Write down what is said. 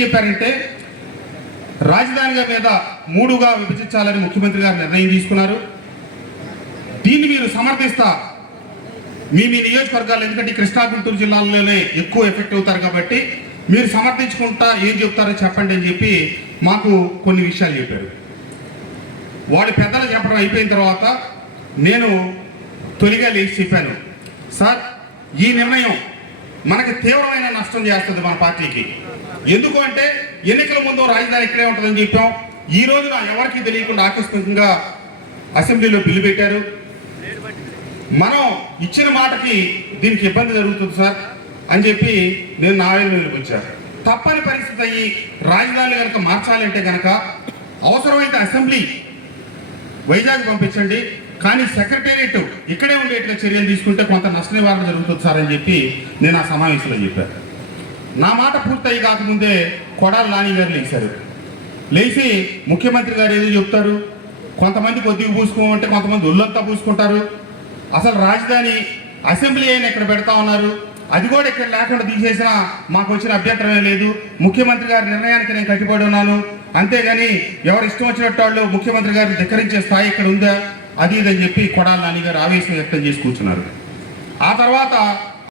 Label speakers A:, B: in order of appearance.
A: చెప్పారంటే రాజధానిగా మీద మూడుగా విభజించాలని ముఖ్యమంత్రి గారు నిర్ణయం తీసుకున్నారు. దీన్ని మీరు సమర్థిస్తా. మీ మీ నియోజకవర్గాలు ఎందుకంటే కృష్ణా గుంటూరు జిల్లాలోనే ఎక్కువ ఎఫెక్ట్ అవుతారు కాబట్టి మీరు సమర్థించుకుంటా ఏం చెప్తారో చెప్పండి అని చెప్పి మాకు కొన్ని విషయాలు చెప్పారు. వాళ్ళు పెద్దలు చెప్పడం అయిపోయిన తర్వాత నేను తొలిగా లేచి చెప్పాను సార్ ఈ నిర్ణయం మనకి తీవ్రమైన నష్టం చేస్తుంది మన పార్టీకి. ఎందుకు అంటే ఎన్నికల ముందు రాజధాని ఇక్కడే ఉంటుందని చెప్పాం. ఈ రోజున ఎవరికీ తెలియకుండా ఆకస్మికంగా అసెంబ్లీలో బిల్లు పెట్టారు. మనం ఇచ్చిన మాటకి దీనికి ఇబ్బంది జరుగుతుంది సార్ అని చెప్పి నేను నా వేలు వినిపించాను తప్పని పరిస్థితి అయ్యి రాజధాని కనుక మార్చాలంటే కనుక అవసరమైతే అసెంబ్లీ వైజాగ్ పంపించండి. కానీ సెక్రటేరియట్ ఇక్కడే ఉండేట్టుగా చర్యలు తీసుకుంటే కొంత నష్ట నివారణ జరుగుతుంది సార్ అని చెప్పి నేను ఆ సమావేశంలో చెప్పాను. నా మాట పూర్తయి కాకముందే కొడాలి నాని గారు లేచారు. లేచి ముఖ్యమంత్రి గారు ఏదో చెప్తారు? కొంతమంది కొద్దిగా పూసుకోమంటే కొంతమంది ఒళ్ళంతా పూసుకుంటారు. అసలు రాజధాని అసెంబ్లీ అయినా ఇక్కడ పెడతా ఉన్నారు. అది కూడా ఇక్కడ లేకుండా తీసేసినా మాకు వచ్చిన అభ్యంతరమే లేదు. ముఖ్యమంత్రి గారి నిర్ణయానికి నేను కట్టుబడి ఉన్నాను. అంతేగాని ఎవరు ఇష్టం వచ్చినట్టు వాళ్ళు ముఖ్యమంత్రి గారిని ధిక్కరించే స్థాయి ఇక్కడ ఉందా? అది ఇదని చెప్పి కొడాలి నాని గారు ఆవేశం వ్యక్తం చేసి కూర్చున్నారు. ఆ తర్వాత